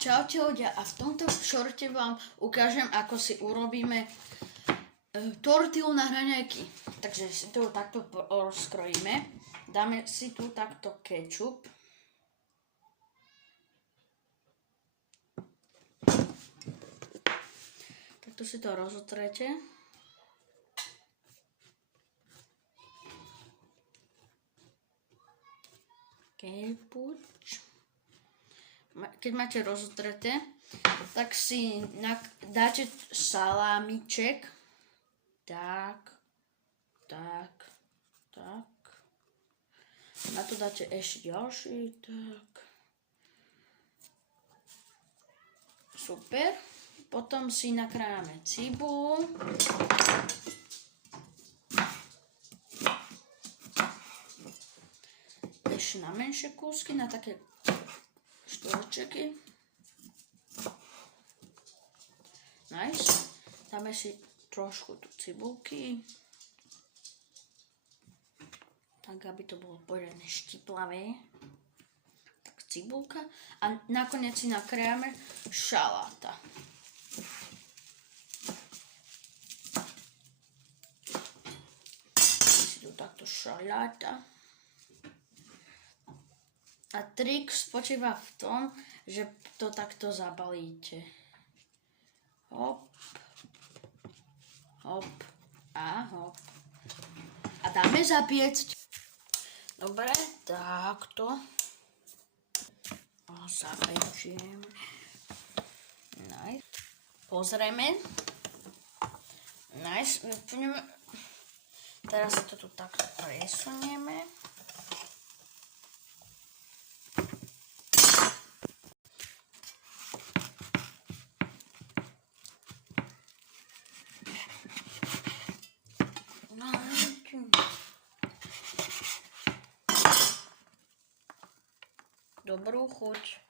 Čaute ľudia, a v tomto šorte vám ukážem, ako si urobíme tortillu na hraňajky. Takže si to takto rozkrojíme. Dáme si tu takto kečup. Takto si to rozotrete. Keď máte rozotreté, tak si dáte salámiček. Tak. Na to dáte ešte ďalší, tak. Super. Potom si nakrájame cibulu. Ešte na menšie kúsky, na také štvorčeky. Nice. Dáme si trošku tu cibulky. Tak, aby to bolo poriadne štiplavé. Tak cibulka. A nakoniec si nakrájame šaláta. Si tu takto šaláta. A trik spočíva v tom, že to takto zabalíte. Hop. Hop. A hop. A dáme zapiecť. Dobre, takto. Zapečieme. Nice. Pozrieme. Nice. Teraz to tu takto presunieme. Dobrú chuť.